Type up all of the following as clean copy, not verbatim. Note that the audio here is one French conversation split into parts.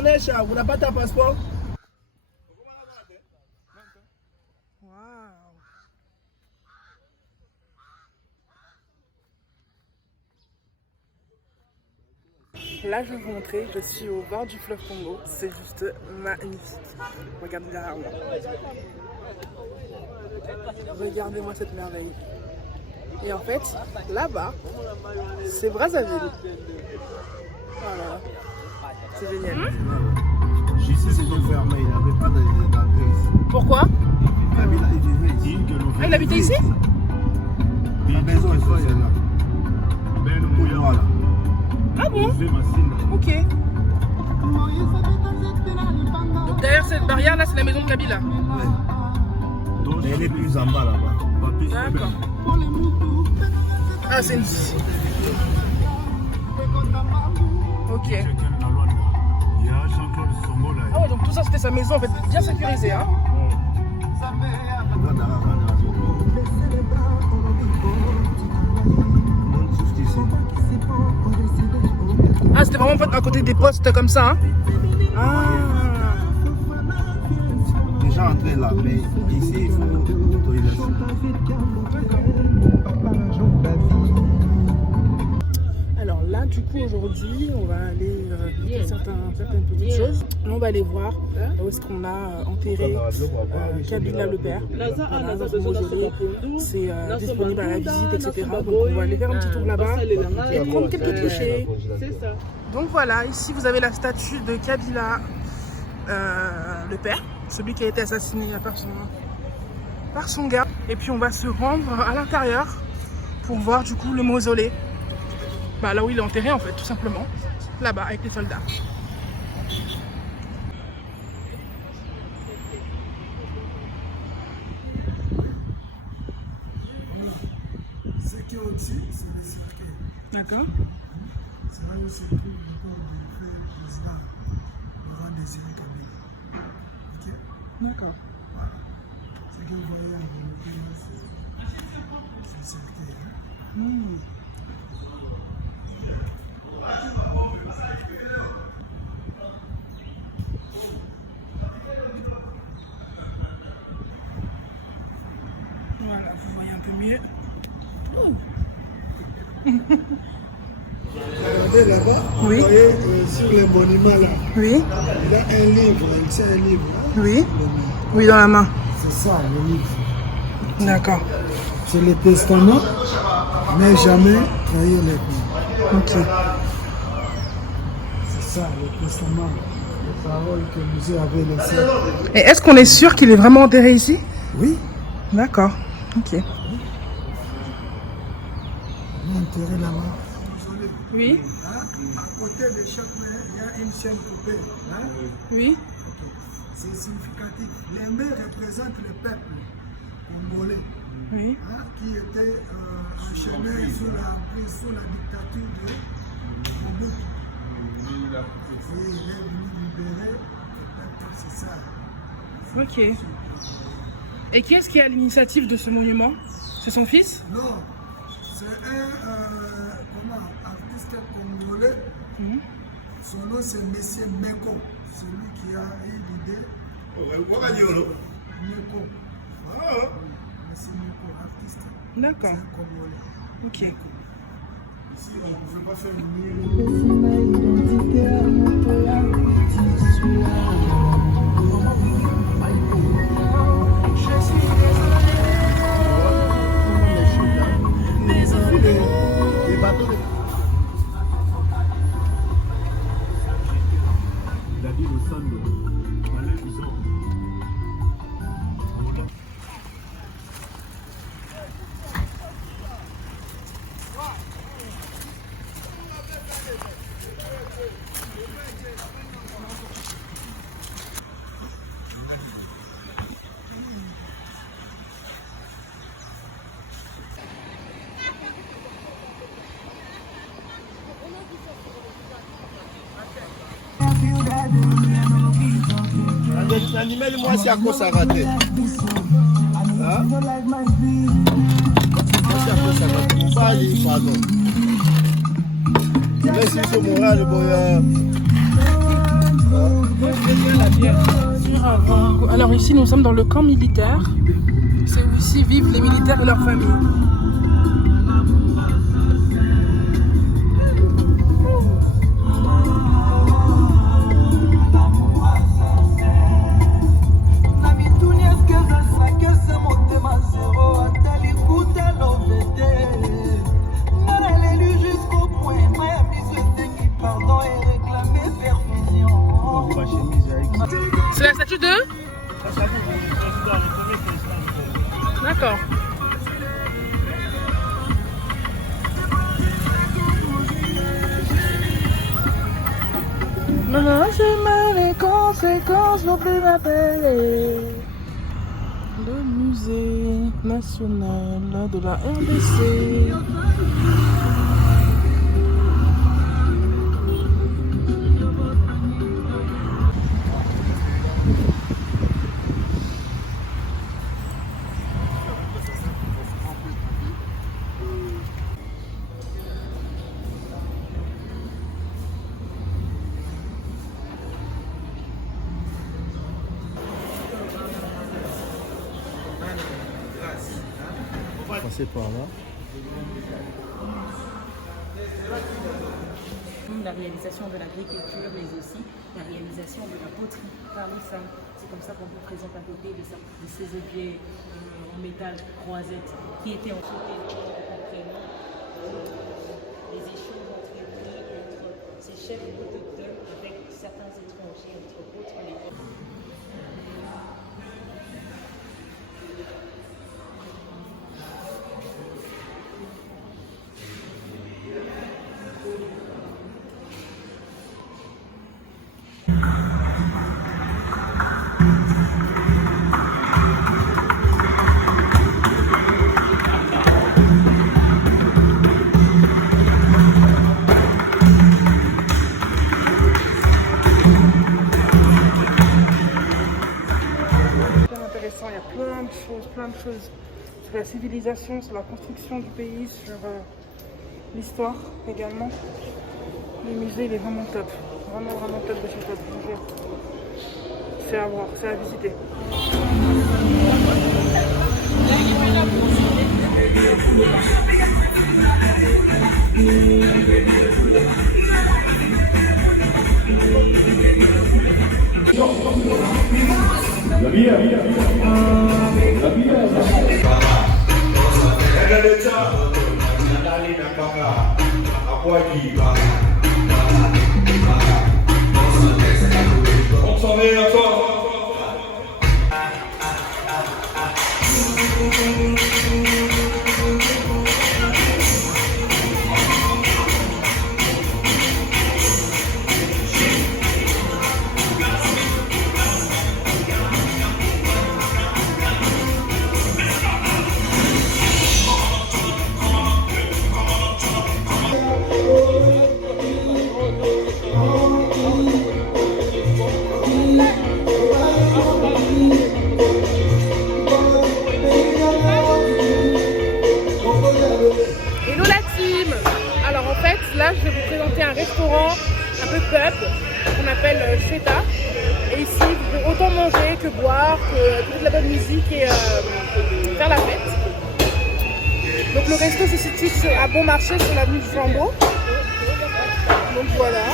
Onesha, vous n'avez pas ta passeport? Là, je vais vous montrer, je suis au bord du fleuve Congo. C'est juste magnifique. Regardez derrière moi. Regardez-moi cette merveille. Et en fait, là-bas, c'est Brazzaville. Voilà. C'est génial. Ici, c'est fermé, il n'avait pas d'entrée ici. Pourquoi? Ah, il habitait ici? La maison est là. Voilà. Ah bon? Ok. Donc derrière cette barrière là, c'est la maison de Kabila. Oui. Mais elle est plus en bas là-bas. D'accord. Ah, c'est une... Ok. Ah ouais, donc tout ça c'était sa maison en fait, bien sécurisée hein. Ah, c'était vraiment en fait à côté des postes comme ça hein. Ah. Déjà entré là, mais ici il faut autorisation. Alors là, du coup, aujourd'hui, on va aller visiter certaines petites choses. On va aller voir où est-ce qu'on a enterré Kabila le père. Voilà, dans un mausolée. C'est disponible à la visite, etc. Donc on va aller faire un petit tour là-bas et prendre quelques clichés. Donc voilà, ici vous avez la statue de Kabila le père, celui qui a été assassiné par son gars. Et puis on va se rendre à l'intérieur pour voir du coup le mausolée. Bah, là où il est enterré en fait, tout simplement. Là-bas, avec les soldats. Ce qui est au-dessus, c'est le cercueil. D'accord. C'est là où se trouve le corps du frère président Laurent Désiré Kabila. Ok? D'accord. Voilà. Ce que vous voyez avec le pays, c'est le cercueil. Voilà, vous voyez un peu mieux. Oh. Regardez là-bas, Oui. vous voyez sur les monuments là, Oui. il y a un livre, c'est un livre. Hein? Oui. Oui, dans la main. C'est ça, le livre. D'accord. C'est le testament, mais jamais trahir les pays. Ok. C'est ça, le testament, les paroles que Moïse avait laissées. Et est-ce qu'on est sûr qu'il est vraiment enterré ici? Oui. D'accord. Ok. Il est enterré là-bas. Oui. Hein? À côté de chaque main, il y a une chaîne coupée. Hein? Oui. C'est significatif. Les mains représentent le peuple congolais Oui. hein, qui était enchaîné sous la dictature de Mobutu. Et il est venu libérer le peuple, c'est ça. Ok. Et qui est-ce qui est à l'initiative de ce monument? C'est son fils? Non, c'est un artiste congolais. Son nom c'est Monsieur Meko, celui qui a eu l'idée. Meko. Monsieur Meko, artiste. D'accord. C'est un Congolais. Ok. Ici, on ne pouvait pas faire venir. Les bateaux de... David Osando, Alain Bizot. L'animal, moi, c'est à cause ça raté. Hein? Moi, c'est à cause ça raté. Pardon. Mais c'est ce moral, bon, Alors ici nous sommes dans le camp militaire. C'est où ici vivent les militaires et leurs familles. C'est la statue de... D'accord. Maintenant c'est mal, les conséquences vont plus m'appeler. Le musée national de la RDC. Passer par là. La réalisation de l'agriculture, mais aussi la réalisation de la poterie par les femmes. C'est comme ça qu'on vous présente à côté de ces objets en métal croisette qui étaient en côté les échanges entrepris entre ces chefs autochtones avec certains étrangers, entre autres les plein de choses sur la civilisation, sur la construction du pays, sur l'histoire également. Le musée il est vraiment top, vraiment top de chez top. C'est à voir, c'est à visiter. On s'en est encore. Là, je vais vous présenter un restaurant un peu pub qu'on appelle Shweta. Et ici, vous pouvez autant manger que boire, que écouter de la bonne musique et faire la fête. Donc le resto se situe à Bon Marché sur l'avenue du Flambeau. Donc voilà.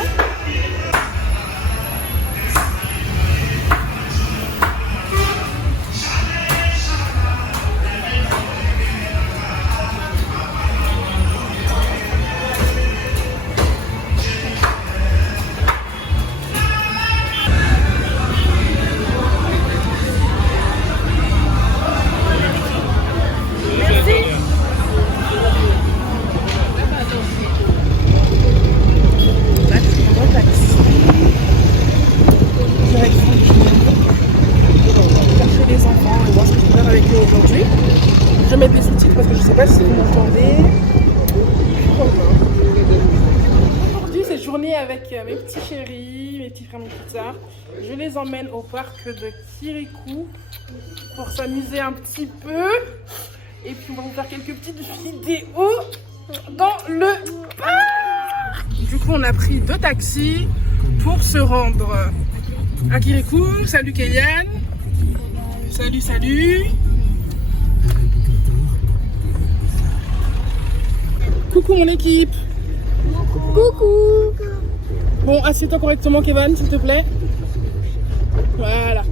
Je mets des sous-titres parce que je ne sais pas si vous m'entendez. Aujourd'hui, c'est journée avec mes petits chéris, mes petits frères, mes petites sœurs. Je les emmène au parc de Kirikou pour s'amuser un petit peu. Et puis, on va vous faire quelques petites vidéos dans le parc. Du coup, on a pris 2 taxis pour se rendre Akirikou, salut Kéliane. Salut, salut. Coucou mon équipe. Coucou. Bon, assieds-toi correctement Kevin, s'il te plaît. Voilà.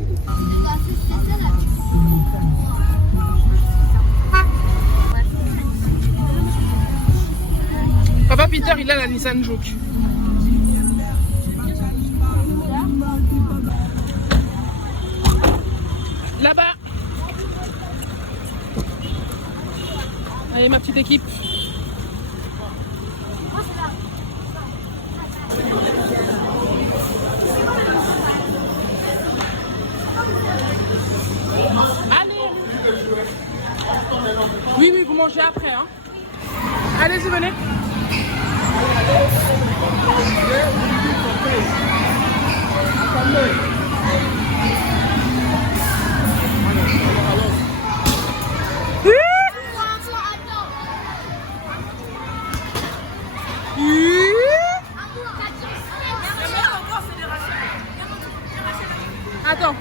Papa Peter, il a la Nissan Juke. Là-bas. Allez ma petite équipe. Allez. Oui, oui, vous mangez après. Hein. Allez-y, venez. Attends.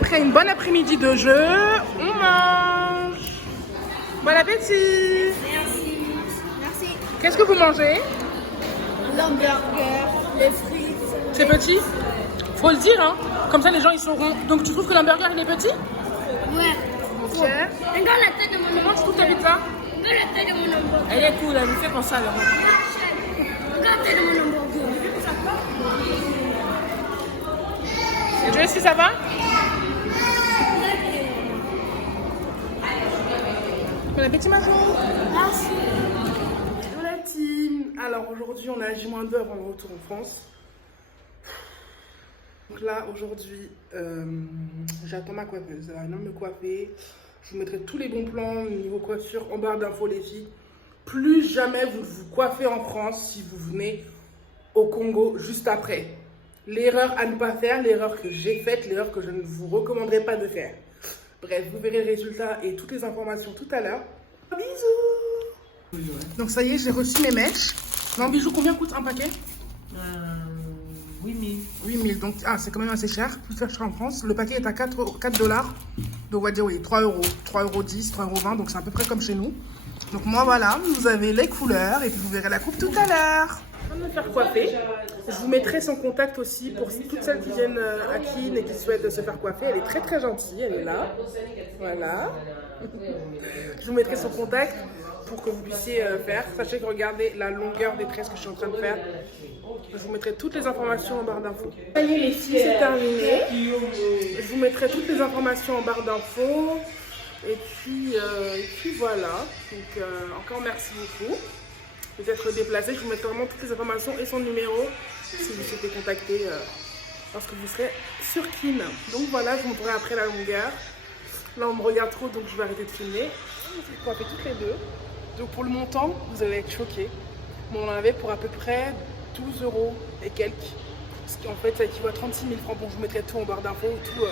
Après une bonne après-midi de jeu, on mange. Bon appétit. Merci. Merci. Qu'est-ce que vous mangez? L'hamburger, les frites. C'est petit? Faut le dire, hein. Comme ça les gens ils sauront. Donc tu trouves que l'hamburger il est petit? Ouais. Ok. Regarde la tête de mon Comment tu hamburger. trouves ta pizza? Regarde la tête de mon hamburger. Elle est cool, elle me fait penser à l'Europe. Regarde la tête de mon hamburger. Et tu sais si ça va? Bon appétit Majo. Merci. Bonjour la team. Alors aujourd'hui on est à J-2 avant le retour en France. Donc là aujourd'hui j'attends ma coiffeuse. Elle vient me coiffer. Je vous mettrai tous les bons plans niveau coiffure en barre d'infos les filles. Plus jamais vous vous coiffez en France si vous venez au Congo juste après. L'erreur à ne pas faire, l'erreur que j'ai faite, l'erreur que je ne vous recommanderais pas de faire. Bref, vous verrez le résultat et toutes les informations tout à l'heure. Bisous. Donc ça y est, j'ai reçu mes mèches. Non, Bijou, combien coûte un paquet? 8000. 8000, donc c'est quand même assez cher, plus cher en France. Le paquet est à 4 $. Donc on va dire oui, 3 €, 3,10 €, 3,20 €, donc c'est à peu près comme chez nous. Donc moi voilà, vous avez les couleurs et puis vous verrez la coupe tout à l'heure. Je vais me faire coiffer. Je vous mettrai son contact aussi pour toutes celles qui viennent à Keene et qui souhaitent se faire coiffer. Elle est très très gentille, elle est là. Voilà. Je vous mettrai son contact pour que vous puissiez faire. Sachez que regardez la longueur des tresses que je suis en train de faire. Je vous mettrai toutes les informations en barre d'infos. Ça y est les filles, c'est terminé. Je vous mettrai toutes les informations en barre d'infos. Et puis voilà. Donc encore merci beaucoup. Peut-être déplacé, je vous mettrai vraiment toutes les informations et son numéro si vous souhaitez contacter lorsque vous serez sur Keene. Donc voilà, je vous montrerai après la longueur. Là on me regarde trop donc je vais arrêter de filmer. On s'est coiffées toutes les deux. Donc pour le montant, vous allez être choqués. Bon, on en avait pour à peu près 12 € et quelques. Ce qui en fait ça équivaut à 36 000 francs. Bon, je vous mettrai tout en barre d'infos, tout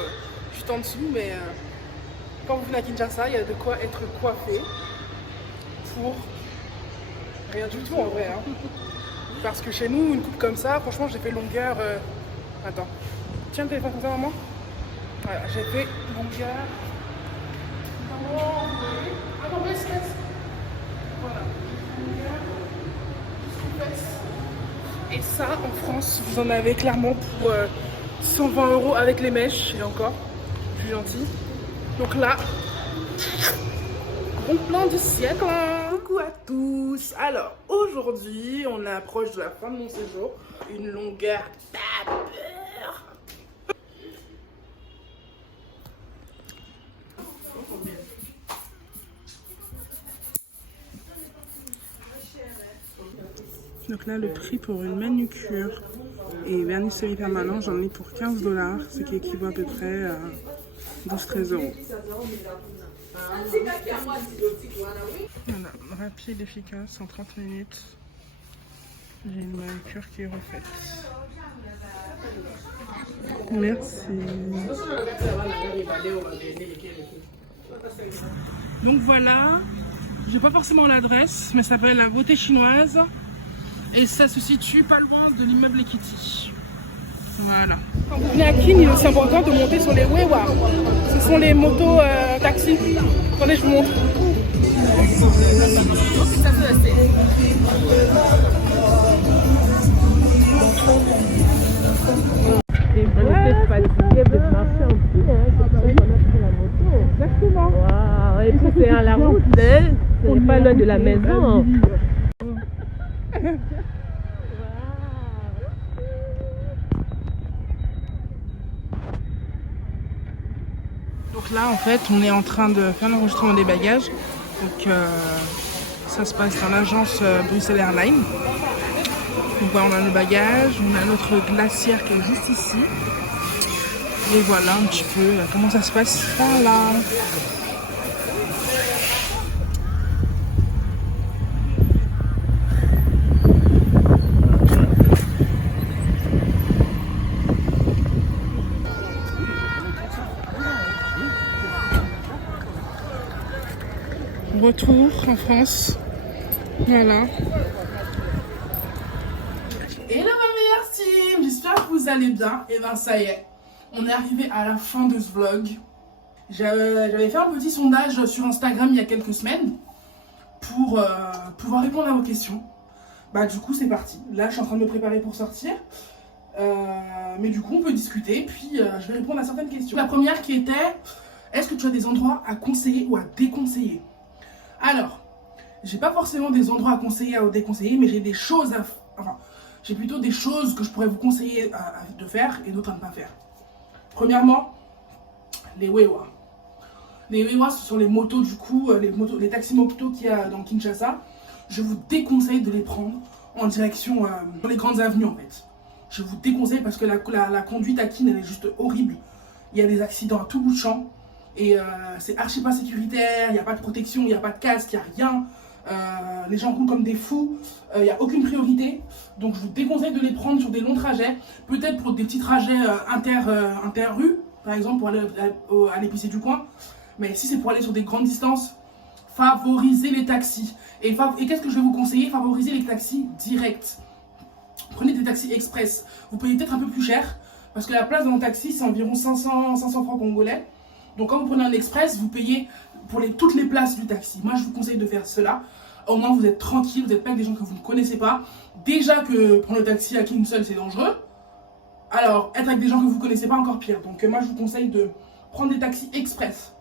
juste en dessous. Mais quand vous venez à Kinshasa, il y a de quoi être coiffé pour rien du tout en vrai. Hein. Parce que chez nous, une coupe comme ça, franchement, j'ai fait longueur... Attends. Tiens le téléphone comme ça, maman. Voilà, j'ai fait longueur... Attends, laisse. Voilà. Et ça, en France, vous en avez clairement pour 120 € avec les mèches. Et encore, plus gentil. Donc là, bon plan du siècle. Coucou à tous. Alors, aujourd'hui, on approche de la fin de mon séjour. Une longueur tapeur. Donc là, le prix pour une manucure et vernis semi-permanent, j'en ai pour 15 $, ce qui équivaut à peu près à 12-13 €. Voilà, rapide, efficace, en 30 minutes. J'ai une manucure qui est refaite. Merci. Donc voilà, j'ai pas forcément l'adresse, mais ça s'appelle la Beauté Chinoise. Et ça se situe pas loin de l'immeuble Equity. Voilà. Quand vous venez à Kin, il est aussi important de monter sur les Weiwa. Ce sont les motos taxis. Attendez, je vous montre. On était fatigués de marcher en plus, c'est pour ça qu'on a pris la moto. Exactement. Waouh, et puis c'est à la route, c'est pas loin de la maison. Donc là, en fait, on est en train de faire l'enregistrement des bagages. Donc ça se passe dans l'agence Bruxelles Airlines. Donc voilà, on a le bagage, on a notre glacière qui est juste ici. Et voilà un petit peu comment ça se passe par là. Retour en France. Voilà. Hello ma meilleure team, j'espère que vous allez bien. Et ben ça y est, on est arrivé à la fin de ce vlog. J'avais fait un petit sondage sur Instagram il y a quelques semaines pour pouvoir répondre à vos questions. Bah du coup c'est parti. Là je suis en train de me préparer pour sortir. Mais du coup on peut discuter, puis je vais répondre à certaines questions. La première qui était, est-ce que tu as des endroits à conseiller ou à déconseiller? Alors, j'ai pas forcément des endroits à conseiller ou à déconseiller, mais j'ai des choses à... Enfin, j'ai plutôt des choses que je pourrais vous conseiller de faire et d'autres à ne pas faire. Premièrement, les Weiwa. Les Weiwa, ce sont les motos du coup, les taxis-motos qu'il y a dans Kinshasa. Je vous déconseille de les prendre en direction dans les grandes avenues en fait. Je vous déconseille parce que la conduite à Kin, elle est juste horrible. Il y a des accidents à tout bout de champ. Et c'est archi pas sécuritaire, il n'y a pas de protection, il n'y a pas de casque, il n'y a rien. Les gens roulent comme des fous, il n'y a aucune priorité. Donc je vous déconseille de les prendre sur des longs trajets. Peut-être pour des petits trajets inter-rues, par exemple pour aller à l'épicerie du coin. Mais si c'est pour aller sur des grandes distances, favorisez les taxis. Et qu'est-ce que je vais vous conseiller? Favorisez les taxis directs. Prenez des taxis express. Vous payez peut-être un peu plus cher, parce que la place dans le taxi c'est environ 500 francs congolais. Donc quand vous prenez un express, vous payez pour toutes les places du taxi. Moi je vous conseille de faire cela. Au moins vous êtes tranquille, vous n'êtes pas avec des gens que vous ne connaissez pas. Déjà que prendre le taxi à King seul c'est dangereux. Alors être avec des gens que vous ne connaissez pas encore pire. Donc moi je vous conseille de prendre des taxis express.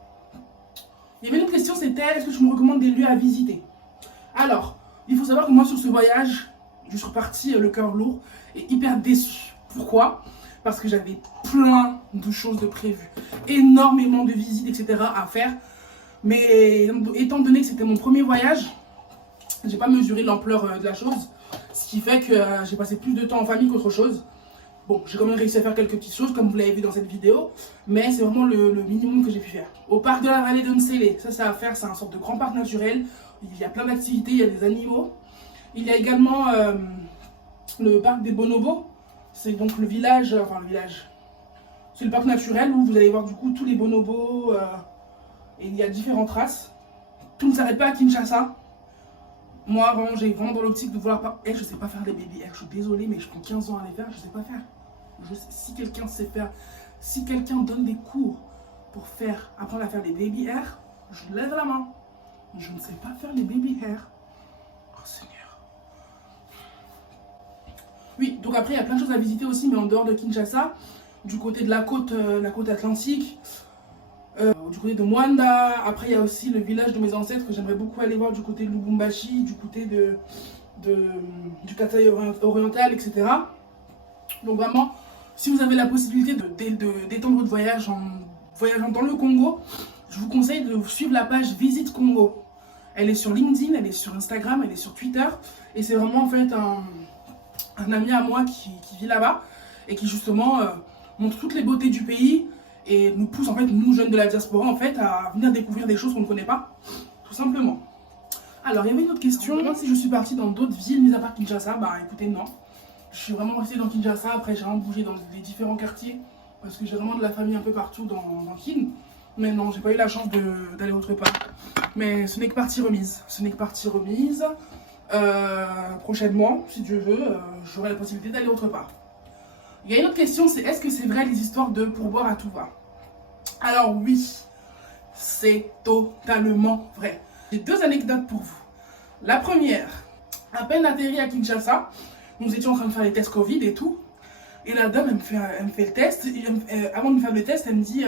Il y avait une question, c'était est-ce que tu me recommandes des lieux à visiter? Alors, il faut savoir que moi sur ce voyage, je suis repartie le cœur lourd et hyper déçue. Pourquoi? Parce que j'avais plein de choses de prévues, énormément de visites, etc. à faire. Mais étant donné que c'était mon premier voyage, j'ai pas mesuré l'ampleur de la chose. Ce qui fait que j'ai passé plus de temps en famille qu'autre chose. Bon, j'ai quand même réussi à faire quelques petites choses, comme vous l'avez vu dans cette vidéo. Mais c'est vraiment le minimum que j'ai pu faire. Au parc de la vallée de Nsele, ça à faire, c'est un sorte de grand parc naturel. Il y a plein d'activités, il y a des animaux. Il y a également le parc des bonobos. C'est donc le village, c'est le parc naturel où vous allez voir du coup tous les bonobos et il y a différentes races. Tout ne s'arrête pas à Kinshasa. Moi, vraiment, j'ai vraiment dans l'optique de vouloir pas... je sais pas faire des baby hair, je suis désolée, mais je prends 15 ans à les faire, je sais pas faire. Si quelqu'un sait faire, si quelqu'un donne des cours pour apprendre à faire des baby hair, je lève la main. Je ne sais pas faire les baby hair. Oh Seigneur. Oui, donc après, il y a plein de choses à visiter aussi, mais en dehors de Kinshasa, du côté de la côte atlantique, du côté de Mwanda. Après, il y a aussi le village de mes ancêtres que j'aimerais beaucoup aller voir du côté de Lubumbashi, du côté du Kasaï oriental, etc. Donc vraiment, si vous avez la possibilité d'étendre votre voyage en voyageant dans le Congo, je vous conseille de suivre la page Visite Congo. Elle est sur LinkedIn, elle est sur Instagram, elle est sur Twitter. Et c'est vraiment en fait un ami à moi qui vit là-bas et qui justement montre toutes les beautés du pays et nous pousse en fait, nous jeunes de la diaspora en fait, à venir découvrir des choses qu'on ne connaît pas, tout simplement. Alors il y avait une autre question, moi si je suis partie dans d'autres villes, mis à part Kinshasa, bah écoutez non. Je suis vraiment restée dans Kinshasa, après j'ai vraiment bougé dans les différents quartiers, parce que j'ai vraiment de la famille un peu partout dans Kin. Mais non, j'ai pas eu la chance d'aller autre part. Mais ce n'est que partie remise, ce n'est que partie remise. Prochainement, si Dieu veut, j'aurai la possibilité d'aller autre part. Il y a une autre question, c'est est-ce que c'est vrai les histoires de pourboire à tout va? Alors oui, c'est totalement vrai. J'ai deux anecdotes pour vous. La première, à peine atterri à Kinshasa, nous étions en train de faire les tests Covid et tout. Et la dame, elle me fait le test. Et avant de me faire le test, elle me dit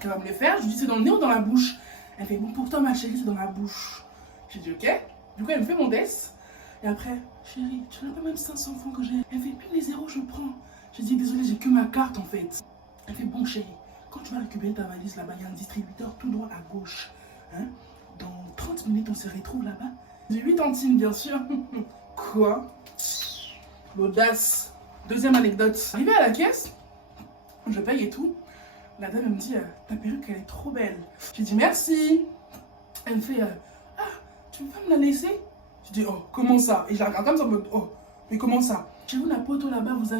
qu'elle va me le faire. Je lui dis c'est dans le nez ou dans la bouche? Elle fait bon pour toi ma chérie, c'est dans la bouche. J'ai dit ok. Du coup elle me fait mon test. Et après, chérie, tu n'as pas même 500 francs que j'ai. Elle fait même les zéros je prends. J'ai dit désolé, j'ai que ma carte en fait. Elle fait bon chérie, quand tu vas récupérer ta valise là-bas, il y a un distributeur tout droit à gauche. Hein? Dans 30 minutes on se retrouve là-bas. J'ai 8 centimes bien sûr. Quoi? L'audace. Deuxième anecdote. Arrivé à la caisse, je paye et tout. La dame elle me dit ta perruque elle est trop belle. J'ai dit merci. Elle me fait ah tu veux pas me la laisser? Je dis oh comment ça? Et je la regarde comme ça en mode oh mais comment ça? Chez vous la poto là-bas vous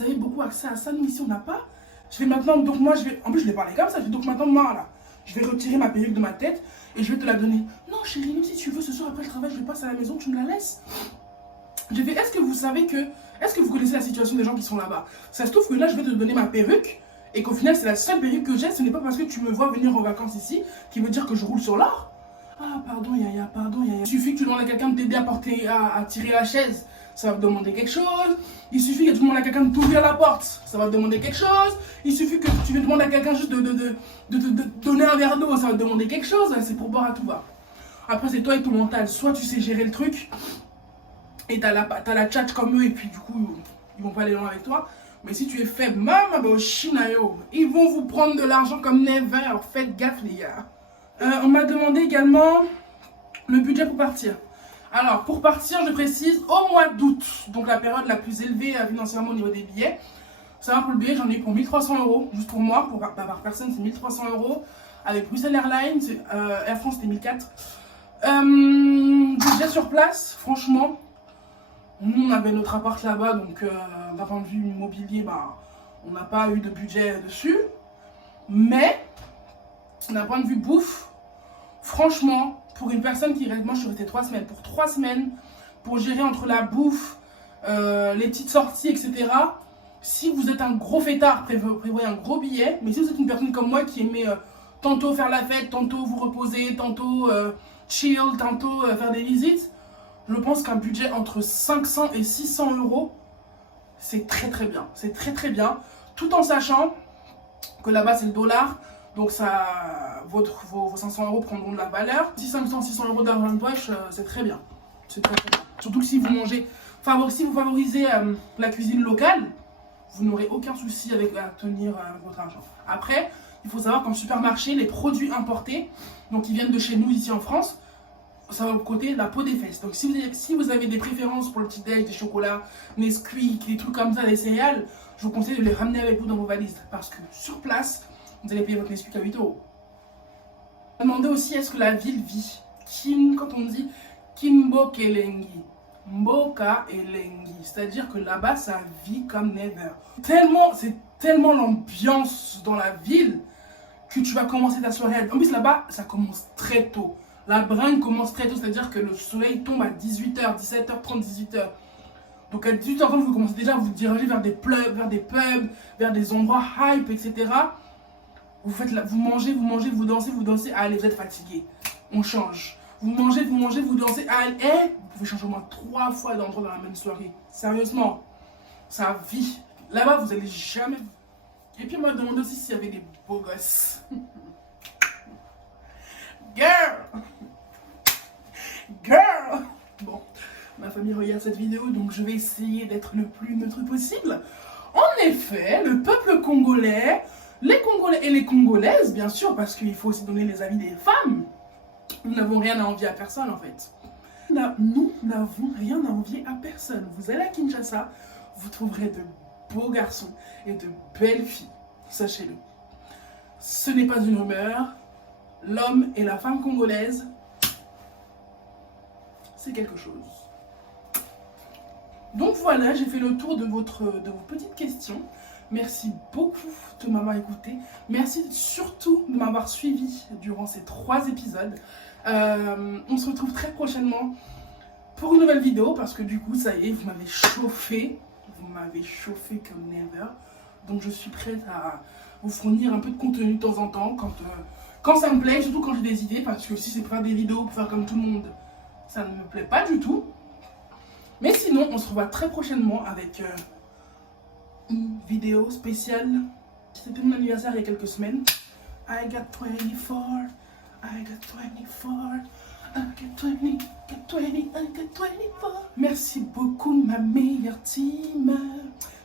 avez beaucoup accès à ça, nous ici on n'a pas. Je vais maintenant donc moi je vais en plus je vais parler comme ça. Je vais donc maintenant moi là je vais retirer ma perruque de ma tête et je vais te la donner. Non chérie, même si tu veux ce soir après le travail je vais passer à la maison, tu me la laisses. Je vais est-ce que vous savez que est-ce que vous connaissez la situation des gens qui sont là-bas? Ça se trouve que là je vais te donner ma perruque et qu'au final c'est la seule perruque que j'ai. Ce n'est pas parce que tu me vois venir en vacances ici qui veut dire que je roule sur l'or. Ah pardon Yaya, pardon Yaya. Il suffit que tu demandes à quelqu'un de t'aider à tirer la chaise, ça va te demander quelque chose. Il suffit que tu demandes à quelqu'un de t'ouvrir la porte, ça va te demander quelque chose. Il suffit que tu demandes à quelqu'un juste de donner un verre d'eau, ça va te demander quelque chose. C'est pour boire à tout va. Après c'est toi et ton mental, soit tu sais gérer le truc et t'as la tchatch comme eux et puis du coup ils vont pas aller loin avec toi. Mais si tu es faible, maman, bah, au Chinayo, ils vont vous prendre de l'argent comme never. Alors faites gaffe les gars. On m'a demandé également le budget pour partir. Alors pour partir, je précise au mois d'août, donc la période la plus élevée financièrement au niveau des billets. Ça va pour le billet, j'en ai eu pour 1300 €, juste pour moi, par personne c'est 1300 €. Avec Bruxelles Airlines, Air France c'était 1400. Budget sur place, franchement, nous on avait notre appart là-bas, donc d'un point de vue immobilier, bah, on n'a pas eu de budget dessus. Mais d'un point de vue bouffe, franchement, pour une personne qui reste, moi je suis restée 3 semaines, pour 3 semaines, pour gérer entre la bouffe, les petites sorties, etc. Si vous êtes un gros fêtard, prévoyez un gros billet. Mais si vous êtes une personne comme moi qui aimait tantôt faire la fête, tantôt vous reposer, tantôt chill, tantôt faire des visites, je pense qu'un budget entre 500 et 600 €, c'est très très bien. C'est très très bien, tout en sachant que là-bas c'est le dollar. Donc ça, vos 500 € prendront de la valeur. Si 500, 600 € d'argent de poche, c'est très bien. C'est très bien. Surtout que si vous mangez, si vous favorisez la cuisine locale, vous n'aurez aucun souci à tenir votre argent. Après, il faut savoir qu'en supermarché, les produits importés, donc qui viennent de chez nous ici en France, ça va coûter la peau des fesses. Donc si vous avez des préférences pour le petit déj, des chocolats, Nesquik, des trucs comme ça, des céréales, je vous conseille de les ramener avec vous dans vos valises. Parce que sur place, vous allez payer votre Nesquik à 8 €. Demandez aussi est-ce que la ville vit. Quand on dit Kimbo Kelengi, Mboka Elengi, c'est-à-dire que là-bas ça vit comme never. C'est tellement l'ambiance dans la ville que tu vas commencer ta soirée. En plus là-bas ça commence très tôt. la bringue commence très tôt, c'est-à-dire que le soleil tombe à 18h, 17h30, 18h. Donc à 18h30, vous commencez déjà à vous diriger vers des pubs, vers des endroits hype, etc. Vous mangez, vous dansez, allez, vous êtes fatigué. On change. Vous mangez, vous dansez, allez, vous pouvez changer au moins 3 fois d'endroit dans la même soirée. Sérieusement, ça vit. Là-bas, vous allez jamais... Et puis on m'a demandé aussi s'il y avait des beaux gosses. Girl. Bon, ma famille regarde cette vidéo, donc je vais essayer d'être le plus neutre possible. En effet, le peuple congolais, les Congolais et les Congolaises, bien sûr, parce qu'il faut aussi donner les avis des femmes, nous n'avons rien à envier à personne en fait. Nous n'avons rien à envier à personne. Vous allez à Kinshasa, vous trouverez de beaux garçons et de belles filles, sachez-le. Ce n'est pas une rumeur, l'homme et la femme congolaise, c'est quelque chose. Donc voilà, j'ai fait le tour de vos petites questions. Merci beaucoup de m'avoir écouté. Merci surtout de m'avoir suivi durant ces 3 épisodes. On se retrouve très prochainement pour une nouvelle vidéo parce que du coup, ça y est, vous m'avez chauffé. Vous m'avez chauffé comme never. Donc je suis prête à vous fournir un peu de contenu de temps en temps quand ça me plaît, surtout quand j'ai des idées, parce que si c'est pour faire des vidéos, pour faire comme tout le monde, ça ne me plaît pas du tout. Mais sinon, on se revoit très prochainement avec une vidéo spéciale. C'était mon anniversaire il y a quelques semaines. I got 24, I got 24, I got 20, I got 20, I got 24. Merci beaucoup ma meilleure team.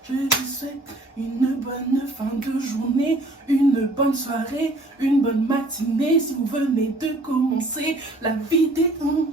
Je vous souhaite une bonne fin de journée, une bonne soirée, une bonne matinée si vous venez de commencer la vidéo.